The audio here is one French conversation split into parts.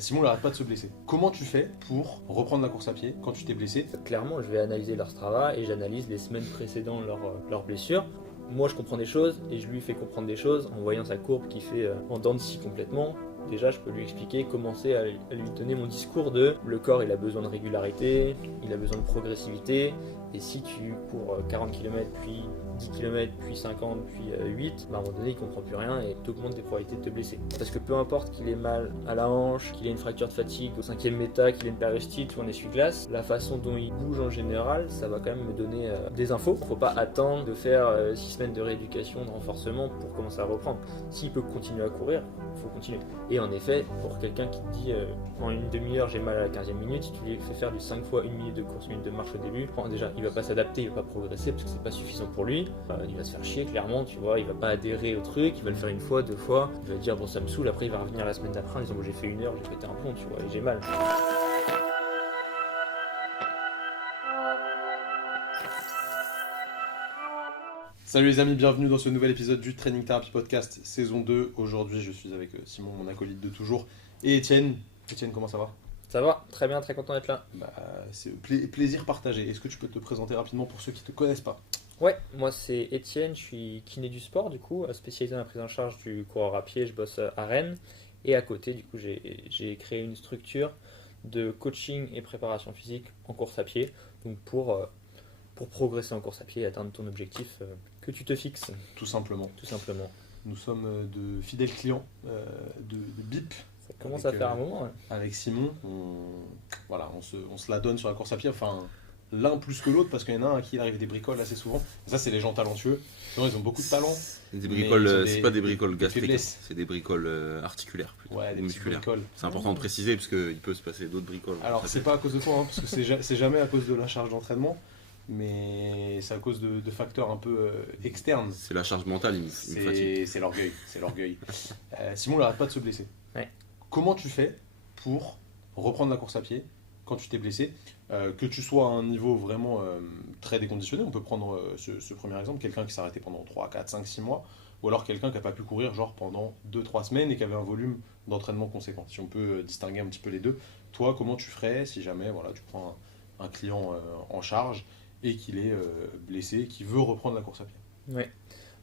Simon, il n'arrête pas de se blesser. Comment tu fais pour reprendre la course à pied quand tu t'es blessé? Clairement, je vais analyser leur Strava et j'analyse les semaines précédant leur blessure. Moi, je comprends des choses et je lui fais comprendre des choses en voyant sa courbe qui fait en dents de scie complètement. Déjà, je peux lui expliquer, commencer à lui donner mon discours de le corps, il a besoin de régularité, il a besoin de progressivité. Et si tu cours 40 km, puis 10 km, puis 50, puis 8, à un moment donné, il comprend plus rien et t'augmente tes probabilités de te blesser. Parce que peu importe qu'il ait mal à la hanche, qu'il ait une fracture de fatigue au 5e méta, qu'il ait une périostite ou un essuie-glace, la façon dont il bouge en général, ça va quand même me donner des infos. Faut pas attendre de faire 6 semaines de rééducation, de renforcement pour commencer à reprendre. S'il peut continuer à courir, il faut continuer. Et en effet, pour quelqu'un qui te dit en une demi-heure j'ai mal à la 15e minute, si tu lui fais faire du 5 fois 1 minute de course, 1 minute de marche au début, déjà il va pas s'adapter, il va pas progresser parce que c'est pas suffisant pour lui. Il va se faire chier clairement, tu vois, il va pas adhérer au truc, il va le faire une fois, deux fois, il va dire bon ça me saoule, après il va revenir la semaine d'après en disant bon j'ai fait 1 heure, j'ai pété un plomb, tu vois, et j'ai mal. Salut les amis, bienvenue dans ce nouvel épisode du Training Therapy Podcast saison 2. Aujourd'hui, je suis avec Simon, mon acolyte de toujours, et Étienne. Étienne, comment ça va? Ça va, très bien, très content d'être là. C'est plaisir partagé. Est-ce que tu peux te présenter rapidement pour ceux qui ne te connaissent pas? Ouais, moi c'est Étienne, je suis kiné du sport du coup, spécialisé dans la prise en charge du coureur à pied, je bosse à Rennes. Et à côté du coup j'ai créé une structure de coaching et préparation physique en course à pied, donc pour progresser en course à pied et atteindre ton objectif que tu te fixes. Tout simplement. Tout simplement. Nous sommes de fidèles clients de BIP. Ça commence à faire un moment. Ouais. Avec Simon, on se la donne sur la course à pied, enfin l'un plus que l'autre, parce qu'il y en a un à qui il arrive des bricoles assez souvent. Ça, c'est les gens talentueux. Non, ils ont beaucoup de talent. Des bricoles, c'est pas des bricoles gastriques, faiblesses. c'est des bricoles articulaires plutôt, Ouais, des ou petites musculaires. bricoles. C'est important de préciser parce qu'il peut se passer d'autres bricoles. Alors, c'est pas à cause de toi, hein, parce que c'est jamais à cause de la charge d'entraînement, mais c'est à cause de facteurs un peu externes. C'est la charge mentale, il me fatigue. C'est l'orgueil. Simon, il n'arrête pas de se blesser. Ouais. Comment tu fais pour reprendre la course à pied quand tu t'es blessé, que tu sois à un niveau vraiment très déconditionné? On peut prendre ce premier exemple, quelqu'un qui s'est arrêté pendant 3, 4, 5, 6 mois, ou alors quelqu'un qui n'a pas pu courir genre pendant 2-3 semaines et qui avait un volume d'entraînement conséquent. Si on peut distinguer un petit peu les deux, toi, comment tu ferais si jamais tu prends un client en charge et qu'il est blessé, qui veut reprendre la course à pied? Ouais.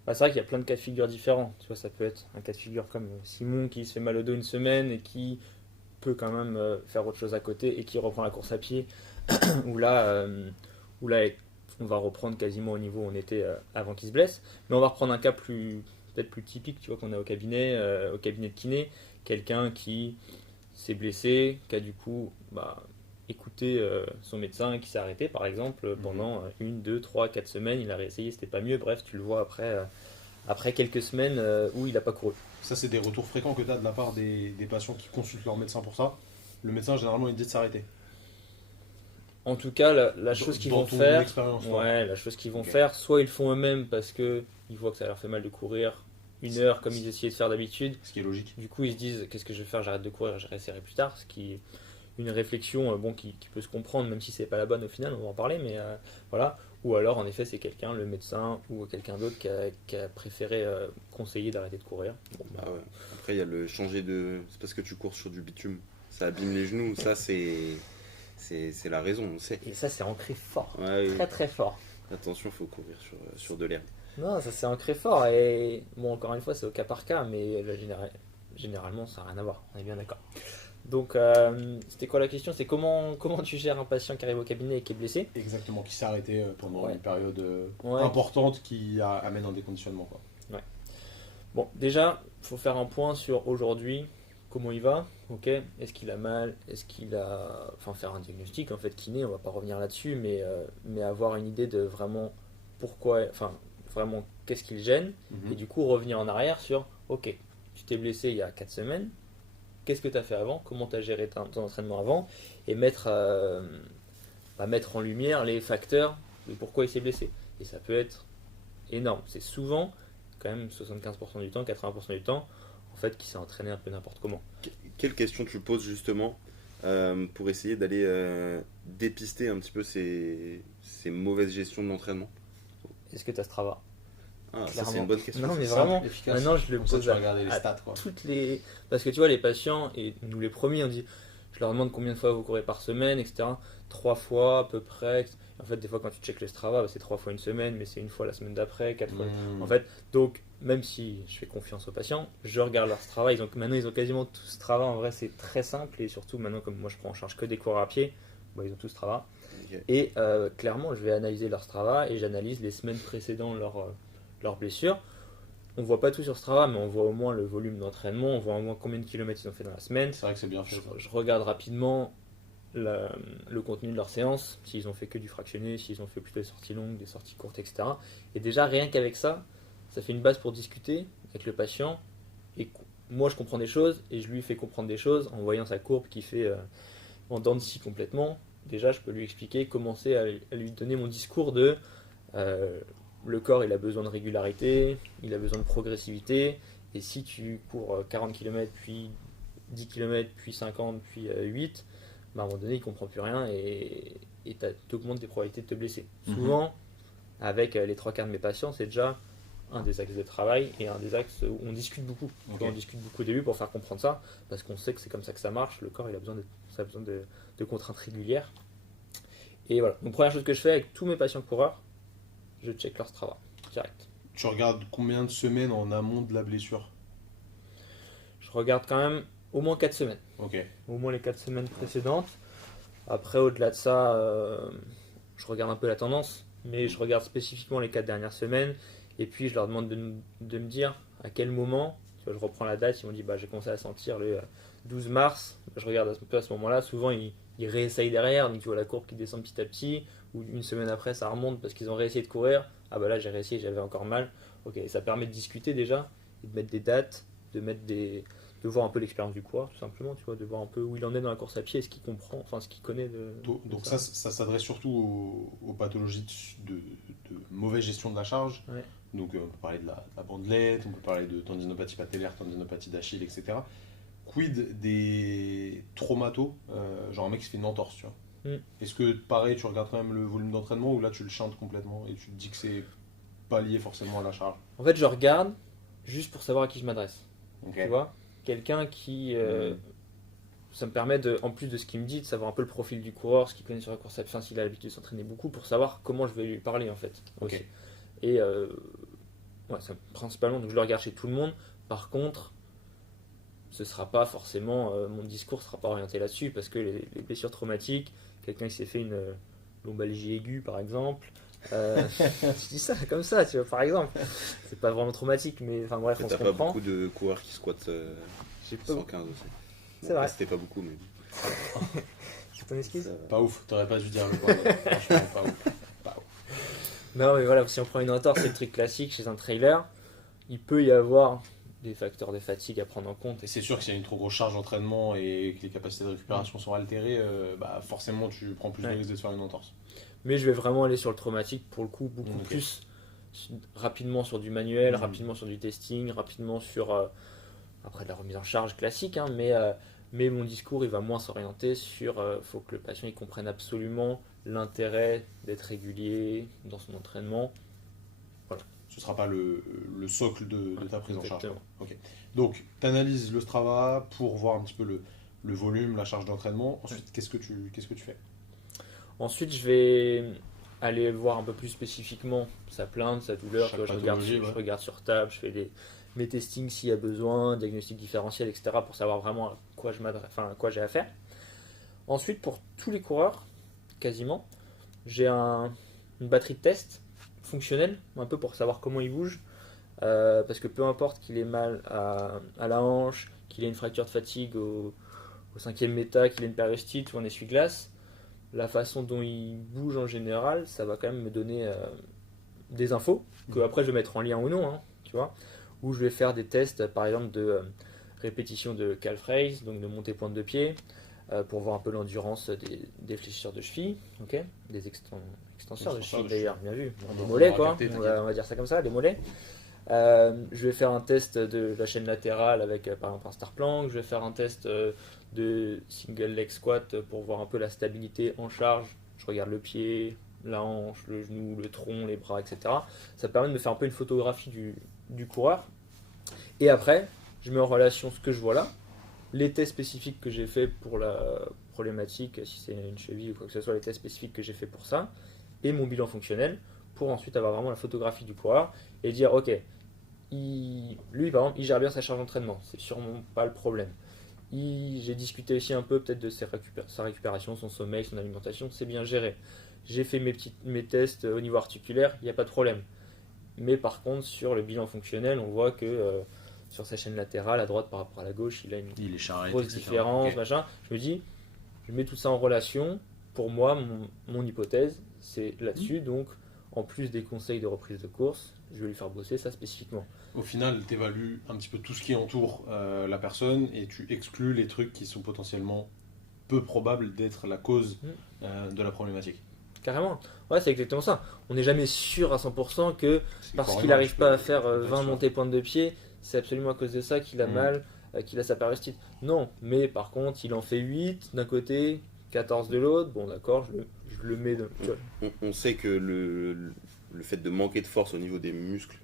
C'est vrai qu'il y a plein de cas de figure différents. Tu vois, ça peut être un cas de figure comme Simon qui se fait mal au dos une semaine et qui peut quand même faire autre chose à côté et qui reprend la course à pied. où là, on va reprendre quasiment au niveau où on était avant qu'il se blesse. Mais on va reprendre un cas peut-être plus typique, tu vois, qu'on a au cabinet de kiné. Quelqu'un qui s'est blessé, qui a du coup écouté son médecin, qui s'est arrêté par exemple pendant 1, 2, 3, 4 semaines. Il a réessayé, c'était pas mieux. Bref, tu le vois après quelques semaines où il n'a pas couru. Ça, c'est des retours fréquents que tu as de la part des patients qui consultent leur médecin pour ça. Le médecin, généralement, il dit de s'arrêter. En tout cas, la chose qu'ils vont faire, soit ils le font eux-mêmes parce qu'ils voient que ça leur fait mal de courir 1 heure comme ils essayaient de faire d'habitude. Ce qui est logique. Du coup, ils se disent qu'est-ce que je vais faire, j'arrête de courir, je réessayerai plus tard. Ce qui est une réflexion qui peut se comprendre, même si c'est pas la bonne au final, on va en parler, mais voilà. Ou alors, en effet, c'est quelqu'un, le médecin ou quelqu'un d'autre qui a préféré conseiller d'arrêter de courir. Bon, Ouais. Après, il y a le changer de. C'est parce que tu cours sur du bitume, ça abîme les genoux, ça c'est la raison, on sait. Et ça, c'est ancré fort, Ouais, très très fort. attention, il faut courir sur de l'herbe. Non, ça c'est ancré fort et bon, encore une fois, c'est au cas par cas, mais généralement, ça n'a rien à voir, on est bien d'accord. Donc, c'était quoi la question? C'est comment tu gères un patient qui arrive au cabinet et qui est blessé? Exactement, qui s'est arrêté pendant une période Ouais. importante qui amène un déconditionnement, quoi. Bon, déjà, il faut faire un point sur aujourd'hui, comment il va, ok? Est-ce qu'il a mal? Est-ce qu'il a... Enfin, faire un diagnostic, en fait, kiné, on va pas revenir là-dessus, mais avoir une idée de vraiment pourquoi, enfin, vraiment qu'est-ce qui le gêne, et du coup revenir en arrière sur, ok, tu t'es blessé il y a 4 semaines, qu'est-ce que tu as fait avant, comment tu as géré ton entraînement avant, et mettre en lumière les facteurs de pourquoi il s'est blessé. Et ça peut être énorme, c'est souvent, quand même 75% du temps, 80% du temps, en fait, qui s'est entraîné un peu n'importe comment. Quelle question tu poses justement pour essayer d'aller dépister un petit peu ces mauvaises gestions de l'entraînement? Est-ce que tu as Strava? Ah, ça, clairement. c'est une bonne question. Non, mais Simple, vraiment, efficace. maintenant je le Comme ça, pose tu vas regarder les à stats, quoi. toutes les. Parce que tu vois, les patients, et nous les premiers, on dit, je leur demande combien de fois vous courez par semaine, etc. 3 fois à peu près. En fait, des fois, quand tu checkes le Strava, bah, c'est 3 fois une semaine, mais c'est une fois la semaine d'après, 4 fois. Mmh. En fait, donc, même si je fais confiance aux patients, je regarde leur Strava. Maintenant, ils ont quasiment tout Strava. En vrai, c'est très simple. Et surtout, maintenant, comme moi, je prends en charge que des coureurs à pied, bah, ils ont tout Strava. Ok. Et clairement, je vais analyser leur Strava et j'analyse les semaines précédant leur blessure. On voit pas tout sur Strava, mais on voit au moins le volume d'entraînement, on voit au moins combien de kilomètres ils ont fait dans la semaine. C'est vrai que c'est bien fait. Je, Ça. je regarde rapidement le contenu de leur séance, s'ils ont fait que du fractionné, s'ils ont fait plutôt des sorties longues, des sorties courtes, etc. Et déjà, rien qu'avec ça, ça fait une base pour discuter avec le patient. Et moi, je comprends des choses et je lui fais comprendre des choses en voyant sa courbe qui fait en dents de scie complètement. Déjà, je peux lui expliquer, commencer à lui donner mon discours de le corps, il a besoin de régularité, il a besoin de progressivité. Et si tu cours 40 km, puis 10 km, puis 50, puis 8, bah, à un moment donné, il ne comprend plus rien et tu augmentes tes probabilités de te blesser. Souvent, avec les 3 quarts de mes patients, c'est déjà un des axes de travail et un des axes où on discute beaucoup. Ok. On discute beaucoup au début pour faire comprendre ça, parce qu'on sait que c'est comme ça que ça marche. Le corps, il a besoin de contraintes régulières. Et voilà. Donc, première chose que je fais avec tous mes patients coureurs, je check leur Strava direct. Tu regardes combien de semaines en amont de la blessure? Je regarde quand même au moins 4 semaines. Ok. Au moins les 4 semaines précédentes. Après, au-delà de ça, je regarde un peu la tendance, mais je regarde spécifiquement les 4 dernières semaines. Et puis, je leur demande de me dire à quel moment. Tu vois, je reprends la date, ils m'ont dit bah, j'ai commencé à sentir le 12 mars. Je regarde un peu à ce moment-là. Souvent, ils réessayent derrière, donc tu vois la courbe qui descend petit à petit. Ou une semaine après, ça remonte parce qu'ils ont réessayé de courir. Ah bah là, j'ai réessayé, j'avais encore mal. Ok, ça permet de discuter déjà, et de mettre des dates, de voir un peu l'expérience du coureur, tout simplement, tu vois, de voir un peu où il en est dans la course à pied, ce qu'il comprend, enfin ce qu'il connaît Donc ça s'adresse surtout aux pathologies de mauvaise gestion de la charge. Ouais. Donc on peut parler de la bandelette, on peut parler de tendinopathie patellaire, tendinopathie d'Achille, etc. Quid des traumatos, genre un mec qui se fait une entorse, tu vois. Est-ce que pareil, tu regardes quand même le volume d'entraînement ou là tu le chantes complètement et tu te dis que c'est pas lié forcément à la charge? En fait, je regarde juste pour savoir à qui je m'adresse. Ok. Tu vois, quelqu'un qui. Ça me permet, en plus de ce qu'il me dit, de savoir un peu le profil du coureur, ce qu'il connaît sur la course à pied, s'il a l'habitude de s'entraîner beaucoup, pour savoir comment je vais lui parler en fait. Ok. Aussi. Et ouais, principalement, donc je le regarde chez tout le monde. Par contre, ce sera pas forcément. Mon discours sera pas orienté là-dessus parce que les blessures traumatiques, quelqu'un qui s'est fait une lombalgie aiguë par exemple. Je dis ça comme ça, tu vois, par exemple. C'est pas vraiment traumatique, mais enfin bref, on se T'as pas comprend. beaucoup de coureurs qui squattent J'ai pas 115 aussi. C'est vrai. C'était pas beaucoup, mais. C'est ton excuse Ça va. Pas ouf, t'aurais pas dû dire le point. Franchement, pas ouf. Pas ouf. Non, mais voilà, si on prend une entorse, c'est le truc classique chez un trailer. Il peut y avoir des facteurs de fatigue à prendre en compte. Et c'est sûr que s'il y a une trop grosse charge d'entraînement et que les capacités de récupération sont altérées, bah forcément tu prends plus de risques de te faire une entorse. Mais je vais vraiment aller sur le traumatique pour le coup, beaucoup Ok. plus rapidement sur du manuel, Mhm. rapidement sur du testing, rapidement sur après de la remise en charge classique, hein, mais mon discours il va moins s'orienter sur faut que le patient il comprenne absolument l'intérêt d'être régulier dans son entraînement. Ce sera pas le socle de ta prise en charge. Exactement. Ok. Donc tu analyses le Strava pour voir un petit peu le volume, la charge d'entraînement. Ensuite, qu'est-ce que tu fais? Ensuite, je vais aller voir un peu plus spécifiquement sa plainte, sa douleur. Chaque Tu vois, je regarde, pathologie, ouais. je regarde sur table, je fais mes testings s'il y a besoin, diagnostic différentiel, etc. pour savoir vraiment à quoi je m'adresse, enfin à quoi j'ai affaire. Ensuite, pour tous les coureurs, quasiment, j'ai une batterie de tests fonctionnelle, un peu pour savoir comment il bouge. Parce que peu importe qu'il ait mal à la hanche, qu'il ait une fracture de fatigue au 5e méta, qu'il ait une périostite ou un essuie-glace, la façon dont il bouge en général, ça va quand même me donner des infos que après je vais mettre en lien ou non, hein, tu vois, où je vais faire des tests par exemple de répétition de calf raise, donc de montée pointe de pied, pour voir un peu l'endurance des fléchisseurs de cheville, ok, des extenseurs de cheville d'ailleurs, bien vu, des mollets quoi, on va dire ça comme ça, les mollets. Je vais faire un test de la chaîne latérale avec par exemple un star plank, je vais faire un test de single leg squat pour voir un peu la stabilité en charge. Je regarde le pied, la hanche, le genou, le tronc, les bras, etc. Ça permet de me faire un peu une photographie du coureur. Et après, je mets en relation ce que je vois là, les tests spécifiques que j'ai fait pour la problématique, si c'est une cheville ou quoi que ce soit, les tests spécifiques que j'ai fait pour ça, et mon bilan fonctionnel, pour ensuite avoir vraiment la photographie du coureur et dire ok, lui par exemple, il gère bien sa charge d'entraînement, c'est sûrement pas le problème. J'ai discuté aussi un peu peut-être de sa récupération, son sommeil, son alimentation, c'est bien géré. J'ai fait mes tests au niveau articulaire, il n'y a pas de problème. Mais par contre, sur le bilan fonctionnel, on voit que sur sa chaîne latérale, à droite par rapport à la gauche, il a une Il est charrette, grosse etc. différence, Ok. machin. Je me dis, je mets tout ça en relation. Pour moi, mon hypothèse, c'est là-dessus. Donc, en plus des conseils de reprise de course, je vais lui faire bosser ça spécifiquement. Au final, tu évalues un petit peu tout ce qui entoure la personne et tu exclus les trucs qui sont potentiellement peu probables d'être la cause de la problématique. Carrément. Ouais, c'est exactement ça. On n'est jamais sûr à 100% que C'est parce corps qu'il humain, n'arrive je pas peux- à faire je peux pas 20 être sûr. montées pointe de pied, c'est absolument à cause de ça qu'il a mal, qu'il a sa périostite. Non, mais par contre, il en fait 8 d'un côté, 14 de l'autre. Bon, d'accord, je le mets de. Tu vois. On sait que le fait de manquer de force au niveau des muscles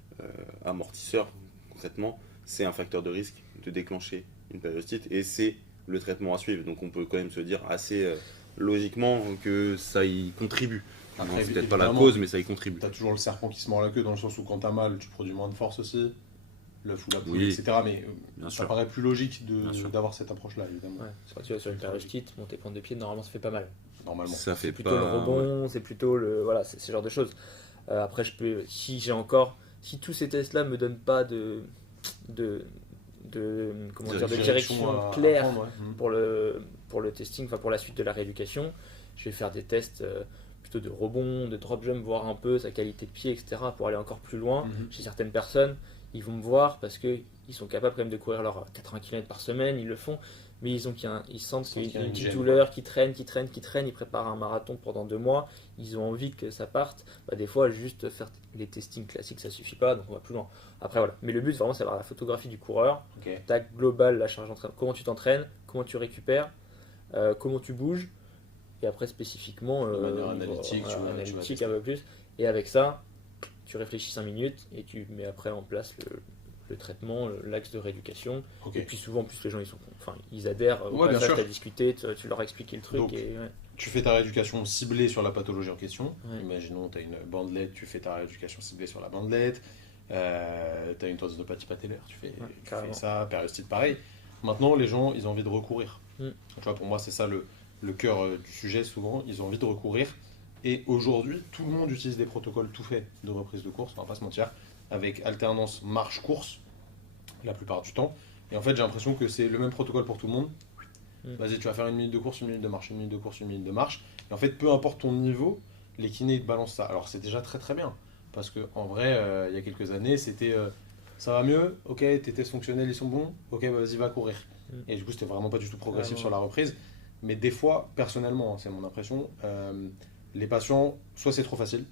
amortisseurs, concrètement, c'est un facteur de risque de déclencher une périostite et c'est le traitement à suivre. Donc on peut quand même se dire assez logiquement que ça y contribue. Après, Bon, c'est peut-être pas la évidemment, cause, mais ça y contribue. T'as toujours le serpent qui se mord la queue dans le sens où quand t'as mal, tu produis moins de force aussi, l'œuf ou la poule, Oui. etc. Mais Bien ça sûr. paraît plus logique Bien sûr. d'avoir cette approche-là, évidemment. Ouais, quand tu vas sur une périostite, monter pointe de pied, normalement ça fait pas mal. Normalement. Ça fait C'est plutôt pas. le rebond, c'est plutôt le. Voilà, c'est ce genre de choses. Après, si tous ces tests-là me donnent pas comment dire, de direction à claire prendre, ouais. pour le testing, enfin pour la suite de la rééducation, je vais faire des tests plutôt de rebond, de drop jump, voir un peu sa qualité de pied, etc. pour aller encore plus loin. Mhm. Chez certaines personnes, ils vont me voir parce qu'ils sont capables quand même de courir leurs 80 km par semaine, ils le font, mais ils sentent qu'il y a une petite gêne, douleur qui traîne, ils préparent un marathon pendant 2 mois, ils ont envie que ça parte. Bah, des fois, juste faire les testings classiques, ça suffit pas, donc on va plus loin. Après, voilà. Mais le but, vraiment, c'est d'avoir la photographie du coureur, Ok. ta globale, la charge d'entraînement, comment tu t'entraînes, comment tu récupères, comment tu bouges, et après spécifiquement De manière analytique, tu vas analytique tester. un peu plus. Et avec ça, tu réfléchis 5 minutes et tu mets après en place le traitement, l'axe de rééducation. Ok. Et puis souvent, en plus, les gens ils adhèrent au Ouais, bien passage, sûr. t'as discuté, tu leur as expliqué le truc. Donc, et, ouais. Tu fais ta rééducation ciblée sur la pathologie en question. Ouais. Imaginons, tu as une bandelette, tu fais ta rééducation ciblée sur la bandelette. Tu as une tendinopathie patellaire, tu fais carrément. ça, périostite pareil. Maintenant, les gens, ils ont envie de recourir. Mm. Tu vois, pour moi, c'est ça le cœur du sujet souvent. Ils ont envie de recourir. Et aujourd'hui, tout le monde utilise des protocoles tout faits de reprise de course, on va pas se mentir, avec alternance marche-course la plupart du temps. Et en fait, j'ai l'impression que c'est le même protocole pour tout le monde. Vas-y, tu vas faire 1 minute de course, 1 minute de marche, 1 minute de course, 1 minute de marche. Et en fait, peu importe ton niveau, les kinés ils te balancent ça. Alors, c'est déjà très très bien. Parce qu'en vrai, il y a quelques années, c'était ça va mieux, ok, tes tests fonctionnels ils sont bons, ok, bah, vas-y, va courir. Et du coup, c'était vraiment pas du tout progressif sur la reprise. Mais des fois, personnellement, c'est mon impression, les patients, soit c'est trop facile,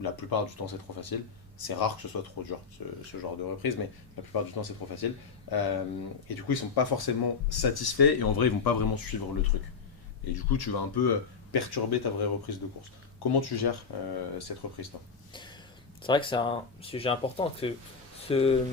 la plupart du temps c'est trop facile. C'est rare que ce soit trop dur, ce genre de reprise, mais la plupart du temps c'est trop facile. Et du coup, ils sont pas forcément satisfaits et en vrai, ils vont pas vraiment suivre le truc. Et du coup, tu vas un peu perturber ta vraie reprise de course. Comment tu gères cette reprise, toi? C'est vrai que c'est un sujet important, que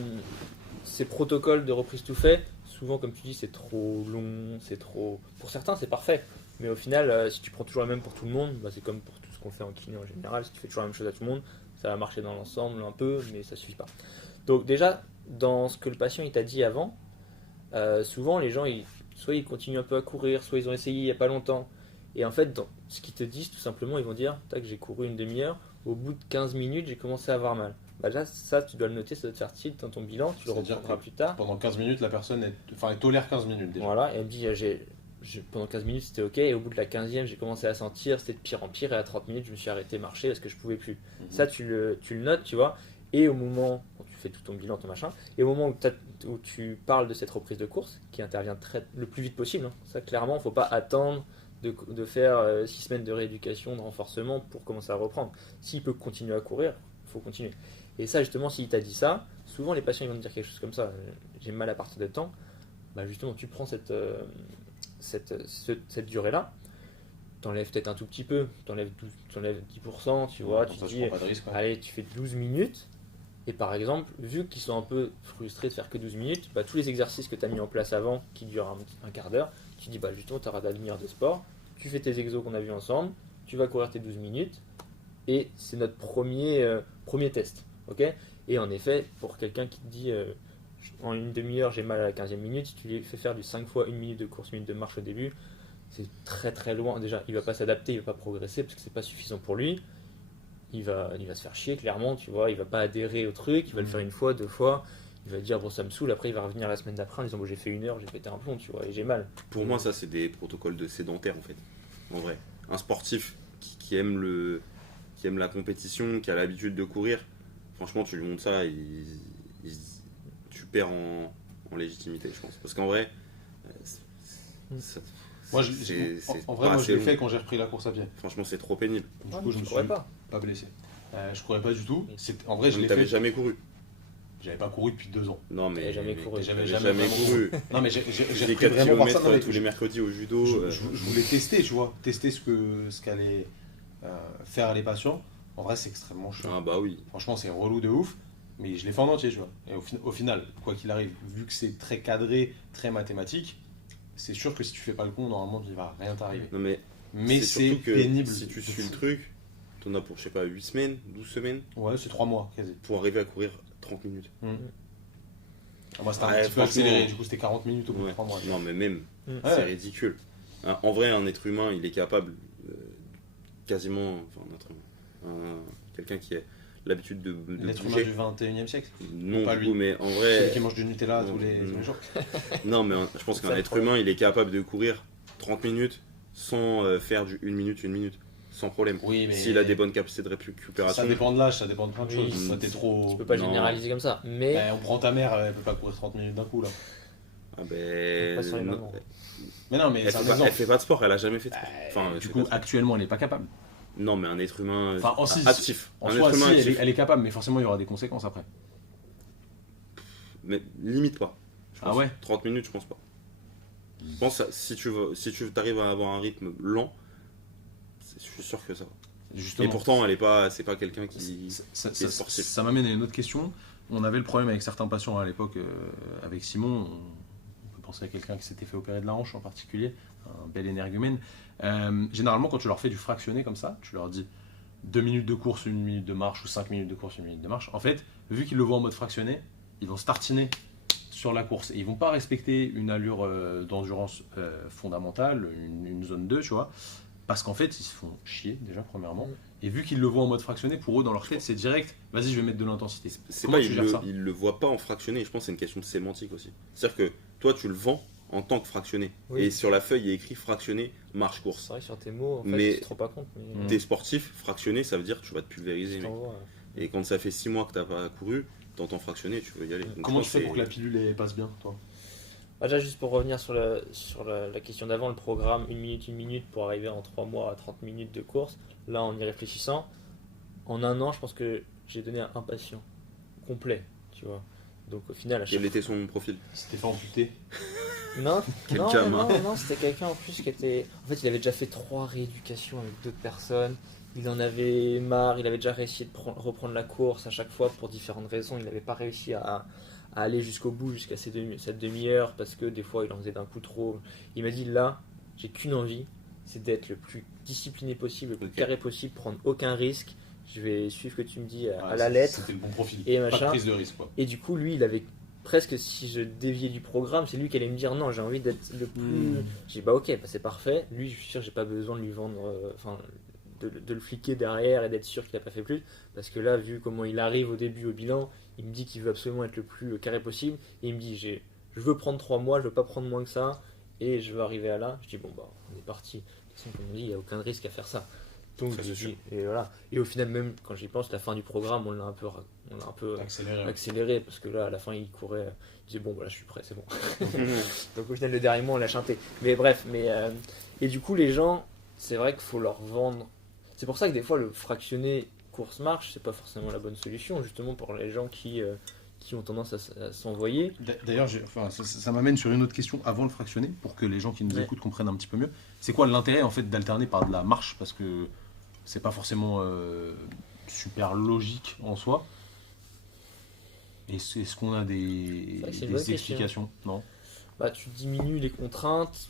ces protocoles de reprise tout fait, souvent, comme tu dis, c'est trop long, c'est trop. Pour certains, c'est parfait. Mais au final, si tu prends toujours la même pour tout le monde, bah, c'est comme pour tout ce qu'on fait en kiné en général. Si tu fais toujours la même chose à tout le monde, ça va marcher dans l'ensemble un peu, mais ça suffit pas. Donc déjà, dans ce que le patient il t'a dit avant, souvent les gens, soit ils continuent un peu à courir, soit ils ont essayé il n'y a pas longtemps. Et en fait, dans ce qu'ils te disent, tout simplement, ils vont dire, tac, j'ai couru une demi-heure, au bout de 15 minutes, j'ai commencé à avoir mal. Bah déjà, ça, tu dois le noter, ça doit te faire tilt dans ton bilan, tu le C'est-à-dire reprendras que plus tard. Pendant 15 minutes, la personne elle tolère 15 minutes déjà. Voilà, et elle me dit, pendant 15 minutes c'était ok, et au bout de la 15e, j'ai commencé à sentir, c'était de pire en pire, et à 30 minutes, je me suis arrêté marcher parce que je pouvais plus. Ça, tu le notes, tu vois, et au moment où tu fais tout ton bilan, ton machin, et au moment où tu parles de cette reprise de course, qui intervient le plus vite possible, hein, ça clairement, faut pas attendre de faire 6 semaines de rééducation, de renforcement pour commencer à reprendre. S'il peut continuer à courir, il faut continuer. Et ça, justement, s'il t'a dit ça, souvent les patients ils vont te dire quelque chose comme ça, j'ai mal à partir de temps, bah justement, tu prends cette durée-là, t'enlèves peut-être un tout petit peu, t'enlèves 10%, tu vois, Comme tu ça, dis, tu prends pas de risque. Ouais. allez, tu fais 12 minutes, et par exemple, vu qu'ils sont un peu frustrés de faire que 12 minutes, bah, tous les exercices que tu as mis en place avant, qui durent un quart d'heure, tu dis, bah, justement, tu auras d'avenir de sport, tu fais tes exos qu'on a vus ensemble, tu vas courir tes 12 minutes, et c'est notre premier test, ok. Et en effet, pour quelqu'un qui te dit, en une demi-heure, j'ai mal à la 15e minute, si tu lui fais faire du 5 fois 1 minute de course, 1 minute de marche au début, c'est très très loin. Déjà, il va pas s'adapter, il va pas progresser, parce que c'est pas suffisant pour lui. Il va se faire chier, clairement, tu vois, il va pas adhérer au truc, il va le faire une fois, deux fois, il va dire bon ça me saoule, après il va revenir la semaine d'après en disant bon j'ai fait 1 heure, j'ai pété un plomb, tu vois, et j'ai mal. Pour moi, ça, c'est des protocoles de sédentaire, en fait. En vrai. Un sportif qui aime la compétition, qui a l'habitude de courir, franchement, tu lui montres ça, tu perds en légitimité, je pense. Parce qu'en vrai, ça- Moi, en vrai, pas moi, je assez l'ai long. fait quand j'ai repris la course à pied. Franchement, c'est trop pénible. Du Ouais, coup, mais je tu me courais suis pas. pas blessé. Je courais pas du tout. En vrai, je Donc, l'ai t'avais fait. jamais couru. J'avais pas couru depuis 2 ans. Non, mais T'avais jamais couru. J'avais j'avais jamais jamais vraiment couru. Non, mais j'ai J'ai repris 4 vraiment par ça. km Non, mais tous les mercredis au judo. je voulais tester, tu vois. Tester ce qu'allaient faire les patients. En vrai, c'est extrêmement chiant. Ah bah oui. Franchement, c'est relou de ouf. Mais je l'ai fait en entier, tu vois. Et au final, quoi qu'il arrive, vu que c'est très cadré, très mathématique, c'est sûr que si tu fais pas le con, normalement, il va rien t'arriver. Non, mais Mais c'est surtout que pénible. si tu de suis le fou. truc, t'en as pour, je sais pas, 8 semaines, 12 semaines, Ouais, c'est 3 mois, quasi. pour arriver à courir 30 minutes. Moi, c'était un Ouais, petit peu franchement, accéléré. Du coup, c'était 40 minutes au bout de Ouais. 3 mois. Non, mais même, Mm. c'est Ouais. ridicule. En vrai, un être humain, il est capable, quasiment, enfin, un être humain, quelqu'un qui a l'habitude de L'être humain bouger. du 21e siècle. Non, Pas du lui. coup, mais en Celui vrai, qui mange du Nutella Non, tous les non. jours. non, mais je pense C'est qu'un ça, le être problème. humain, il est capable de courir 30 minutes sans faire du 1 minute, sans problème. Oui, mais S'il a des bonnes capacités de récupération. ça dépend de l'âge, ça dépend de plein de Oui, choses. Toi, t'es trop. Tu peux pas Non. généraliser comme ça, mais On prend ta mère, elle peut pas courir 30 minutes d'un coup là. Ah ben, Pas sur les non, mamans. Mais non, mais elle, c'est un fait pas, exemple. elle fait pas de sport, elle a jamais fait de sport. Du c'est coup, pas ça. actuellement, elle n'est pas capable. Non, mais un être humain Enfin, en si- actif. En Un soi, être si, humain actif. elle est capable, mais forcément, il y aura des conséquences après. Mais limite pas. Je Ah pense. ouais 30 minutes, je pense pas. Je pense que si tu arrives à avoir un rythme lent, je suis sûr que ça va. Justement. Et pourtant, c'est pas quelqu'un qui est sportif. Ça m'amène à une autre question. On avait le problème avec certains patients à l'époque, avec Simon. On peut penser à quelqu'un qui s'était fait opérer de la hanche en particulier, un bel énergumène. Généralement, quand tu leur fais du fractionné comme ça, tu leur dis 2 minutes de course, 1 minute de marche, ou 5 minutes de course, 1 minute de marche. En fait, vu qu'ils le voient en mode fractionné, ils vont se tartiner sur la course. Et ils vont pas respecter une allure d'endurance fondamentale, une zone 2, tu vois. Parce qu'en fait, ils se font chier, déjà, premièrement. Et vu qu'ils le voient en mode fractionné, pour eux, dans leur tête, c'est direct, vas-y, je vais mettre de l'intensité. C'est Comment pas, tu il gères ça le voit pas en fractionné, je pense que c'est une question de sémantique aussi. C'est-à-dire que toi, tu le vends en tant que fractionné. Oui. Et sur la feuille, il est écrit fractionné, c'est marche-course. vrai que sur tes mots, en fait, Mais- tu te rends pas compte. Mais T'es sportif, fractionné, ça veut dire que tu vas te pulvériser. je Mec. t'envoie. Et quand ça fait 6 mois que t'as pas couru, t'entends fractionné, tu veux y aller. Donc, Comment je tu pense fais pour que la pilule elle passe bien, toi Ah, déjà, juste pour revenir sur la question d'avant, le programme 1 minute pour arriver en 3 mois à 30 minutes de course, là en y réfléchissant, en 1 an, je pense que j'ai donné un patient complet, tu vois. Donc au final, à chaque Quel était son profil C'était fait amputer. Non, Quel non, gamin. non, c'était quelqu'un en plus qui était. En fait, il avait déjà fait 3 rééducations avec d'autres personnes. Il en avait marre, il avait déjà réussi de reprendre la course à chaque fois pour différentes raisons. Il n'avait pas réussi à aller jusqu'au bout, jusqu'à cette demi-heure, parce que des fois il en faisait d'un coup trop. Il m'a dit là, j'ai qu'une envie, c'est d'être le plus discipliné possible, le plus Ok. carré possible, prendre aucun risque. Je vais suivre ce que tu me dis à Ouais, la lettre. C'était le bon profil. Et Pas de machin. prise de risque, quoi. Et du coup, lui, il avait presque, si je déviais du programme, c'est lui qui allait me dire non, j'ai envie d'être le plus. J'ai dit bah ok, bah, c'est parfait. Lui, je suis sûr, j'ai pas besoin de lui vendre, enfin, de le fliquer derrière et d'être sûr qu'il a pas fait plus. Parce que là, vu comment il arrive au début au bilan, il me dit qu'il veut absolument être le plus carré possible. Et il me dit je veux prendre 3 mois, je veux pas prendre moins que ça. Et je veux arriver à là. Je dis bon bah on est parti. De toute façon, comme on dit, il n'y a aucun risque à faire ça. Donc, Ça, c'est j'ai sûr. dit, et voilà. Et au final, même quand j'y pense, la fin du programme, on l'a un peu Accéléré. accéléré parce que là à la fin il courait, il disait bon voilà je suis prêt c'est bon. Donc au final le dernier mois on l'a chanté. Mais bref, et du coup les gens, c'est vrai qu'il faut leur vendre. C'est pour ça que des fois le fractionné course-marche c'est pas forcément la bonne solution justement pour les gens qui qui ont tendance à s'envoyer. D'ailleurs, ça m'amène sur une autre question avant le fractionné, pour que les gens qui nous Ouais. écoutent comprennent un petit peu mieux. C'est quoi l'intérêt en fait d'alterner par de la marche? Parce que c'est pas forcément super logique en soi. Est-ce qu'on a Ça, c'est une bonne des explications? Non? Bah, tu diminues les contraintes.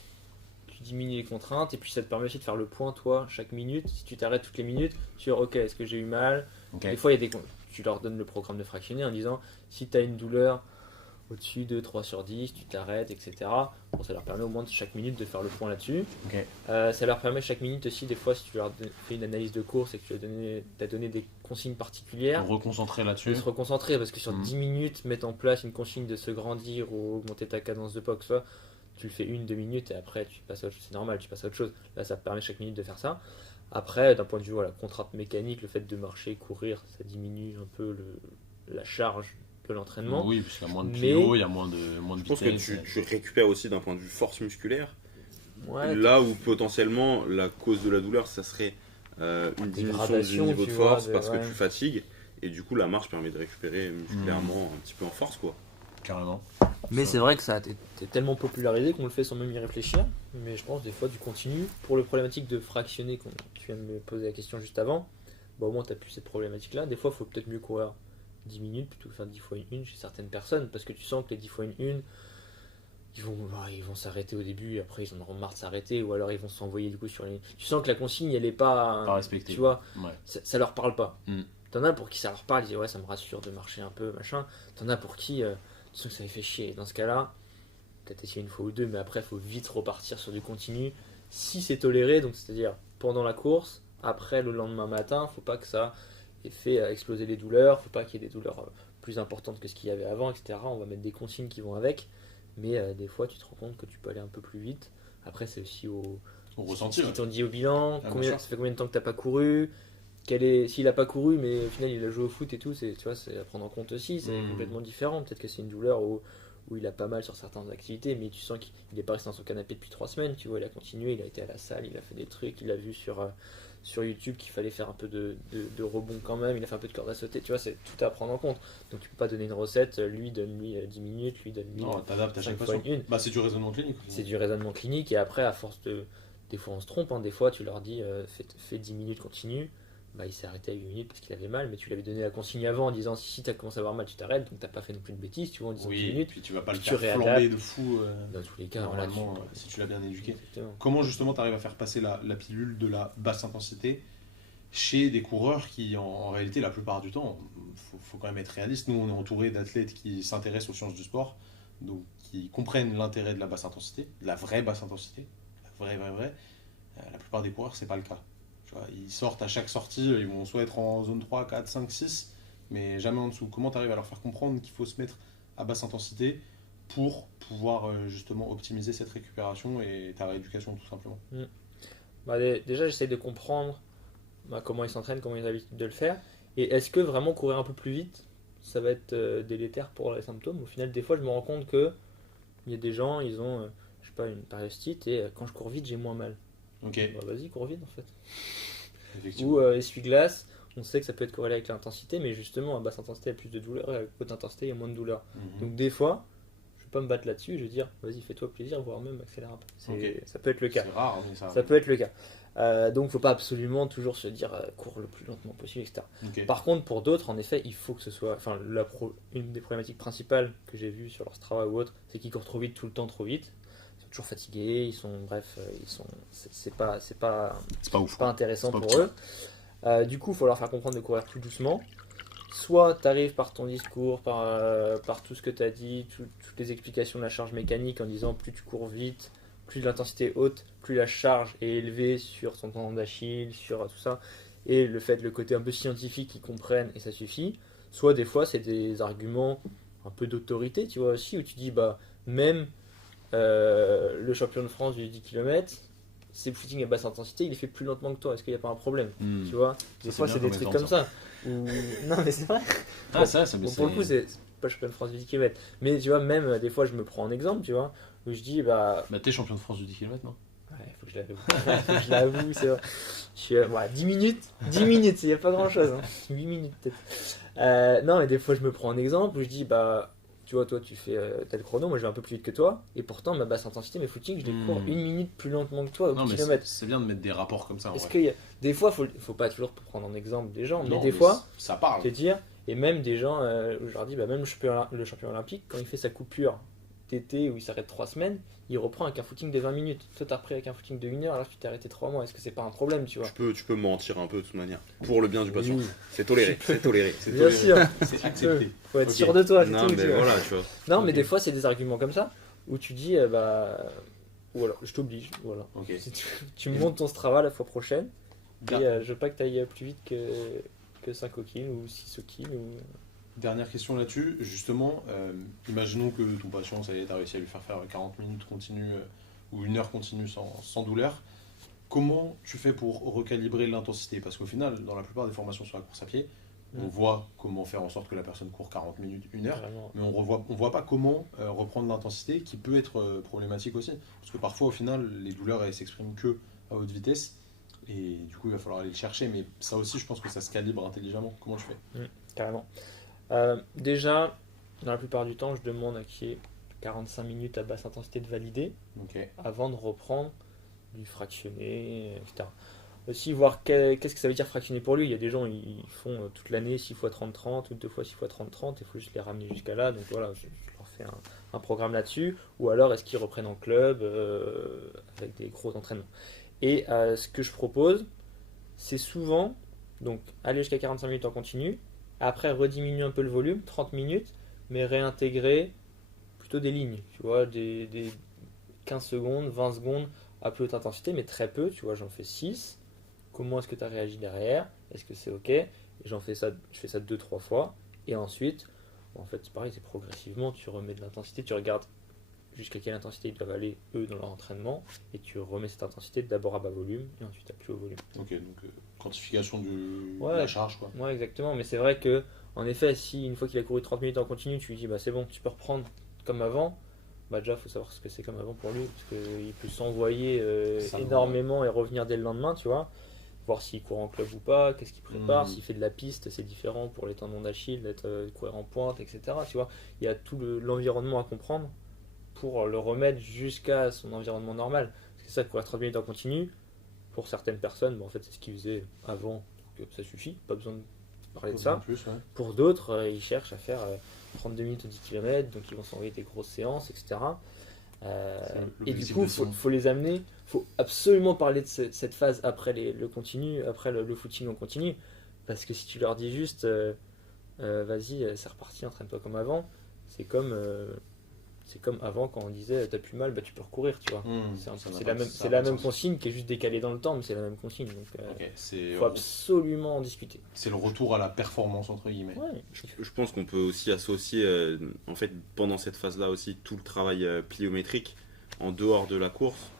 Et puis ça te permet aussi de faire le point, toi, chaque minute. Si tu t'arrêtes toutes les minutes, sur ok, est-ce que j'ai eu mal? Ok. Des fois, tu leur donnes le programme de fractionner en disant si tu as une douleur au-dessus de 3 sur 10, tu t'arrêtes, etc. Bon, ça leur permet au moins de chaque minute de faire le point là-dessus. Ok. Ça leur permet chaque minute aussi, des fois, si tu leur fais une analyse de course et que tu as donné des consignes particulières, Reconcentrer de là-dessus. se reconcentrer parce que sur 10 minutes, mettre en place une consigne de se grandir ou augmenter ta cadence de pas, que ce soit, tu le fais 1-2 minutes et après tu passes à autre chose. C'est normal, tu passes à autre chose. Là, ça te permet chaque minute de faire ça. Après, d'un point de vue voilà, contrainte mécanique, le fait de marcher, courir, ça diminue un peu la charge de l'entraînement. Oui, parce qu'il y a moins de Mais- plio, il y a moins de Je pense que vitesse. tu récupères aussi d'un point de vue force musculaire. Ouais, Là où potentiellement la cause de la douleur, ça serait une diminution du Dégradation, niveau de tu vois, force parce ouais. que tu fatigues. Et du coup, la marche permet de récupérer musculairement un petit peu en force, quoi. Carrément. Mais c'est vrai que ça a été tellement popularisé qu'on le fait sans même y réfléchir. Mais je pense des fois du continu. Pour le problématique de fractionner, tu viens de me poser la question juste avant, bah, au moins tu n'as plus cette problématique-là. Des fois, il faut peut-être mieux courir 10 minutes plutôt que faire 10 fois une chez certaines personnes. Parce que tu sens que les 10 fois une, ils vont s'arrêter au début et après ils en auront marre de s'arrêter. Ou alors ils vont s'envoyer du coup sur les... Tu sens que la consigne, elle est pas... Pas respectée. Tu vois, Ouais. ça leur parle pas. Mm. T'en as pour qui ça leur parle, ils disent ouais, ça me rassure de marcher un peu, machin. T'en as pour qui tu sens que ça les fait chier. Dans ce cas-là, peut-être essayer une fois ou deux, mais après, il faut vite repartir sur du continu. Si c'est toléré, donc c'est-à-dire pendant la course, après le lendemain matin, faut pas que ça ait fait exploser les douleurs, faut pas qu'il y ait des douleurs plus importantes que ce qu'il y avait avant, etc. On va mettre des consignes qui vont avec, mais des fois, tu te rends compte que tu peux aller un peu plus vite. Après, c'est aussi Au ressenti. ce qu'ils t'ont dit au bilan, Ah, bien sûr. ça fait combien de temps que t'as pas couru, s'il a pas couru mais au final il a joué au foot et tout, tu vois, c'est à prendre en compte aussi, c'est complètement différent. Peut-être que c'est une douleur où il a pas mal sur certaines activités, mais tu sens qu'il est pas resté dans son canapé depuis 3 semaines, tu vois, il a continué, il a été à la salle, il a fait des trucs, il a vu sur YouTube qu'il fallait faire un peu de rebond quand même, il a fait un peu de corde à sauter, tu vois, c'est tout à prendre en compte. Donc tu peux pas donner une recette, lui donne-lui 10 minutes, lui donne-lui Non, t'adaptes à 5 chaque fois fois. une. Bah, c'est du raisonnement clinique. C'est du raisonnement clinique et après, à force de. Des fois, on se trompe, hein. Des fois, tu leur dis fais 10 minutes continue. Bah, il s'est arrêté à 8 minutes parce qu'il avait mal, mais tu lui avais donné la consigne avant en disant si tu as commencé à avoir mal, tu t'arrêtes, donc t'as pas fait non plus de bêtises, tu vois, en disant 10 Oui, et minutes. puis tu vas pas le Puis faire tu réadaptes. flamber de fou. Dans tous les cas, voilà, Normalement, si tu l'as bien éduqué. Exactement. Comment justement tu arrives à faire passer la pilule de la basse intensité chez des coureurs qui, en réalité, la plupart du temps, faut quand même être réaliste. Nous, on est entouré d'athlètes qui s'intéressent aux sciences du sport, donc qui comprennent l'intérêt de la basse intensité, de la vraie basse intensité, la vraie. La plupart des coureurs, c'est pas le cas. Tu vois, ils sortent à chaque sortie, ils vont soit être en zone 3, 4, 5, 6, mais jamais en dessous. Comment tu arrives à leur faire comprendre qu'il faut se mettre à basse intensité pour pouvoir justement optimiser cette récupération et ta rééducation tout simplement? Bah, déjà, j'essaie de comprendre comment ils s'entraînent, comment ils ont l'habitude de le faire. Et est-ce que vraiment courir un peu plus vite, ça va être délétère pour les symptômes? Au final, des fois, je me rends compte que il y a des gens, ils ont, je sais pas, une périostite et quand je cours vite, j'ai moins mal. Ok, Bah, vas-y, cours vite en fait. effectivement. Ou essuie-glace, on sait que ça peut être corrélé avec l'intensité, mais justement, à basse intensité, il y a plus de douleur, et à haute intensité, il y a moins de douleur. Mhm. Donc des fois, je vais pas me battre là-dessus, je vais dire, vas-y, fais-toi plaisir, voire même accélère un peu. Ok. Ça peut être le cas. C'est rare, mais ça. Ça peut être le cas. Donc faut pas absolument toujours se dire cours le plus lentement possible, etc. Ok. Par contre, pour d'autres, en effet, il faut que ce soit. Enfin, une des problématiques principales que j'ai vues sur leur Strava ou autre, c'est qu'ils courent trop vite, tout le temps trop vite. Ils sont toujours fatigués, c'est pas C'est pas ouf. pas intéressant C'est pas pour eux. Du coup, il faut leur faire comprendre de courir plus doucement. Soit tu arrives par ton discours, par tout ce que tu as dit, toutes les explications de la charge mécanique en disant plus tu cours vite, plus l'intensité est haute, plus la charge est élevée sur ton tendon d'Achille, sur tout ça, et le côté un peu scientifique qu'ils comprennent et ça suffit. Soit des fois c'est des arguments un peu d'autorité, tu vois aussi, où tu dis bah même le champion de France du 10 km, ses footing à basse intensité, il est fait plus lentement que toi, est-ce qu'il n'y a pas un problème? Hmm. Tu vois, des c'est fois bien c'est des comme trucs exemple, comme ça. Non mais c'est vrai. Ah, ça, mais Bon, pour le coup, c'est pas champion de France du 10 km. Mais tu vois, même des fois, je me prends en exemple, tu vois, où je dis, bah, Bah, t'es champion de France du 10 km, non? Ouais, faut que je l'avoue. Faut que je l'avoue, c'est vrai. Je suis, 10 minutes, il n'y a pas grand chose. 8 minutes peut-être. Non, mais des fois, je me prends un exemple où je dis, bah, tu vois, toi, tu fais tel chrono, moi, je vais un peu plus vite que toi. Et pourtant, ma basse intensité, mes footings, je les cours 1 minute plus lentement que toi au Non, mais kilomètre. c'est bien de mettre des rapports comme ça. En Est-ce vrai. des fois, faut pas toujours prendre en exemple des gens, mais Non, des fois, ça parle. te dire, et même des gens, où je leur dis, bah, même le champion olympique, quand il fait sa coupure TT où il s'arrête 3 semaines, il reprend avec un footing de 20 minutes. Toi, t'as repris avec un footing de 1 heure alors que tu t'es arrêté 3 mois. Est-ce que c'est pas un problème, tu vois? Tu peux mentir un peu de toute manière. Pour le bien du patient. Oui. C'est toléré. C'est toléré. C'est Bien toléré. sûr, C'est accepté. faut être Ok. sûr de toi, c'est Non, tout. mais tu vois. voilà, tu vois. Non, mais Ok. des fois, c'est des arguments comme ça où tu dis, bah, ou alors, je t'oblige, voilà. Ok. Si tu me montes ton Strava la fois prochaine, et je veux pas que tu ailles plus vite que 5 au kill ou 6 au kill. Dernière question là-dessus, justement, imaginons que ton patient, ça y est, t'as réussi à lui faire 40 minutes continues ou 1 heure continue sans douleur. Comment tu fais pour recalibrer l'intensité? Parce qu'au final, dans la plupart des formations sur la course à pied, on voit comment faire en sorte que la personne court 40 minutes, 1 heure, Vraiment. mais on voit pas comment reprendre l'intensité qui peut être problématique aussi. Parce que parfois, au final, les douleurs, elles s'expriment que à haute vitesse et du coup, il va falloir aller le chercher. Mais ça aussi, je pense que ça se calibre intelligemment. Comment tu fais? Carrément. Déjà, dans la plupart du temps, je demande à qui est 45 minutes à basse intensité de valider Ok. avant de reprendre du fractionné, etc. Aussi, voir qu'est-ce que ça veut dire fractionner pour lui. Il y a des gens, ils font toute l'année 6 x 30-30 ou 2 fois 6 x 30-30, il faut juste les ramener jusqu'à là. Donc voilà, je leur fais un programme là-dessus. Ou alors, est-ce qu'ils reprennent en club avec des gros entraînements. Et ce que je propose, c'est souvent donc aller jusqu'à 45 minutes en continu, après rediminuer un peu le volume, 30 minutes, mais réintégrer plutôt des lignes, tu vois, des 15 secondes, 20 secondes à plus haute intensité, mais très peu, tu vois, j'en fais 6. Comment est-ce que tu as réagi derrière? Est-ce que c'est ok? Et je fais ça 2-3 fois. Et ensuite, en fait, c'est pareil, c'est progressivement, tu remets de l'intensité, tu regardes jusqu'à quelle intensité ils doivent aller, eux, dans leur entraînement, et tu remets cette intensité d'abord à bas volume, et ensuite à plus haut volume. Ok, donc quantification de Ouais. la charge, quoi. Ouais, exactement, mais c'est vrai que, en effet, si une fois qu'il a couru 30 minutes en continu, tu lui dis, bah c'est bon, tu peux reprendre comme avant, bah déjà, il faut savoir ce que c'est comme avant pour lui, parce qu'il peut s'envoyer Ça, énormément et revenir dès le lendemain, tu vois. Voir s'il court en club ou pas, qu'est-ce qu'il prépare, Mhm. s'il fait de la piste, c'est différent pour les tendons d'Achille, d'être courir en pointe, etc. Tu vois, il y a tout l'environnement à comprendre pour le remettre jusqu'à son environnement normal. C'est ça, courir 30 minutes en continu, pour certaines personnes, en fait, c'est ce qu'ils faisaient avant, donc ça suffit, pas besoin de parler de ça. Plus, ouais. Pour d'autres, ils cherchent à faire 32 minutes ou 10 km, donc ils vont s'envoyer des grosses séances, etc. Et du coup, il faut les amener, il faut absolument parler de cette phase après le continu, après le footing en continu, parce que si tu leur dis juste, vas-y, c'est reparti, entraîne-toi comme avant, c'est comme avant quand on disait, t'as plus mal, bah tu peux recourir, tu vois. C'est la même consigne qui est juste décalée dans le temps, mais c'est la même consigne, donc il faut absolument en discuter. C'est le retour à la performance, entre guillemets. Ouais. Je pense qu'on peut aussi associer, en fait, pendant cette phase-là aussi, tout le travail pliométrique en dehors de la course,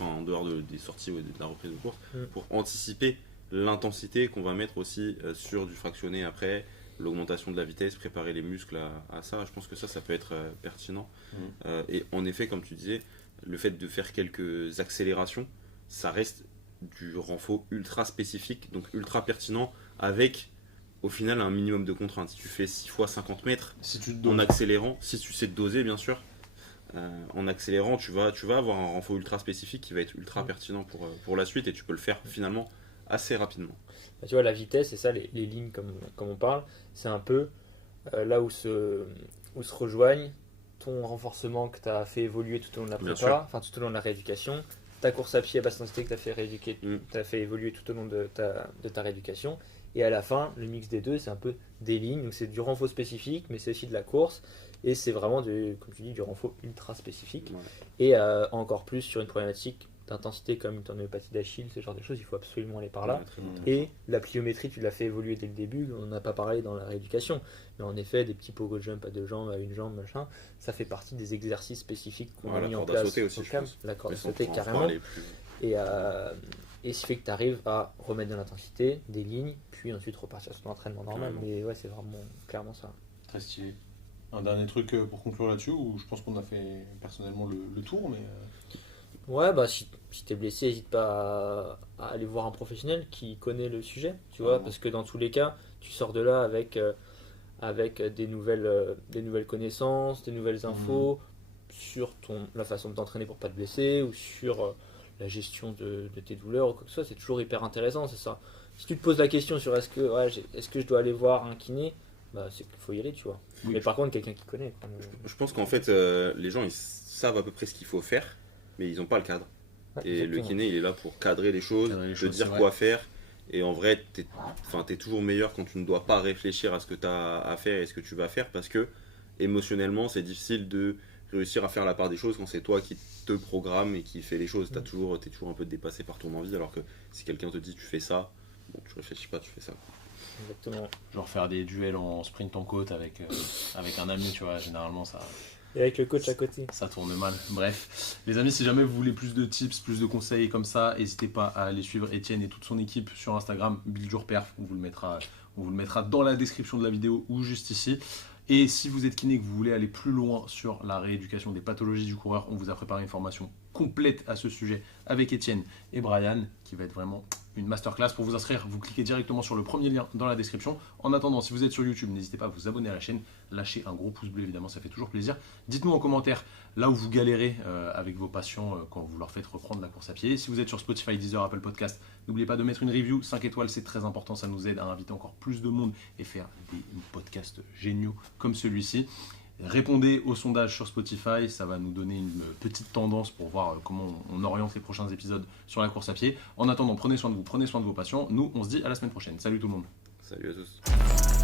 en dehors des sorties ou de la reprise de course, pour anticiper l'intensité qu'on va mettre aussi sur du fractionné après, l'augmentation de la vitesse, préparer les muscles à ça. Je pense que ça peut être pertinent. Et en effet, comme tu disais, le fait de faire quelques accélérations, ça reste du renfort ultra spécifique, donc ultra pertinent, avec au final un minimum de contraintes. Si tu fais 6 fois 50 mètres en accélérant, si tu sais te doser bien sûr, en accélérant tu vas avoir un renfort ultra spécifique qui va être ultra pertinent pour la suite, et tu peux le faire finalement assez rapidement. Bah, tu vois, la vitesse, et ça, les lignes comme on parle, c'est un peu là où se rejoignent ton renforcement que tu as fait évoluer tout au long de la prépa, enfin tout au long de la rééducation, ta course à pied à basse intensité que tu as fait évoluer tout au long de ta rééducation, et à la fin, le mix des deux, c'est un peu des lignes, donc c'est du renfort spécifique, mais c'est aussi de la course, et c'est vraiment, comme tu dis, du renfort ultra spécifique, et encore plus sur une problématique d'intensité comme une tendinopathie d'Achille, ce genre de choses, il faut absolument aller par là. Et la pliométrie, tu l'as fait évoluer dès le début, on n'a pas parlé dans la rééducation, mais en effet, des petits pogo jump à 2 jambes, à 1 jambe, machin, ça fait partie des exercices spécifiques qu'on a mis en place au CAM, la corde à sauter carrément. Et ce fait que tu arrives à remettre de l'intensité, des lignes, puis ensuite repartir sur ton entraînement normal. Mais ouais, c'est vraiment clairement ça. Très stylé. Un dernier truc pour conclure là-dessus, où je pense qu'on a fait personnellement le tour, mais... Ouais, bah si si t'es blessé, n'hésite pas à aller voir un professionnel qui connaît le sujet, tu vois, parce que dans tous les cas, tu sors de là avec des nouvelles connaissances, des nouvelles infos sur la façon de t'entraîner pour pas te blesser ou sur la gestion de tes douleurs ou quoi que ce soit. C'est toujours hyper intéressant, c'est ça. Si tu te poses la question sur est-ce que je dois aller voir un kiné, bah c'est qu'il faut y aller, tu vois. Oui. Mais par contre, quelqu'un qui connaît. Je pense qu'en fait, les gens ils savent à peu près ce qu'il faut faire, mais ils n'ont pas le cadre. Ouais, Et le kiné, il est là pour cadrer les choses, te dire c'est quoi faire. Et en vrai, t'es toujours meilleur quand tu ne dois pas réfléchir à ce que tu as à faire et ce que tu vas faire, parce que émotionnellement, c'est difficile de réussir à faire la part des choses quand c'est toi qui te programme et qui fait les choses. T'es toujours un peu dépassé par ton envie, alors que si quelqu'un te dit tu fais ça, bon, tu réfléchis pas, tu fais ça. Exactement. Genre faire des duels en sprint en côte avec un ami, tu vois, généralement ça, Et avec le coach à côté. ça tourne mal. Bref, les amis, si jamais vous voulez plus de tips, plus de conseils comme ça, n'hésitez pas à aller suivre Étienne et toute son équipe sur Instagram, Build Your Perf. On vous le mettra dans la description de la vidéo ou juste ici. Et si vous êtes kiné et que vous voulez aller plus loin sur la rééducation des pathologies du coureur, on vous a préparé une formation complète à ce sujet avec Étienne et Brian, qui va être vraiment une masterclass. Pour vous inscrire, vous cliquez directement sur le premier lien dans la description. En attendant, si vous êtes sur YouTube, n'hésitez pas à vous abonner à la chaîne, lâchez un gros pouce bleu, évidemment, ça fait toujours plaisir. Dites-nous en commentaire là où vous galérez avec vos patients quand vous leur faites reprendre la course à pied. Si vous êtes sur Spotify, Deezer, Apple Podcast, n'oubliez pas de mettre une review, 5 étoiles, c'est très important, ça nous aide à inviter encore plus de monde et faire des podcasts géniaux comme celui-ci. Répondez au sondage sur Spotify, ça va nous donner une petite tendance pour voir comment on oriente les prochains épisodes sur la course à pied. En attendant, prenez soin de vous, prenez soin de vos patients. Nous, on se dit à la semaine prochaine. Salut tout le monde. Salut à tous.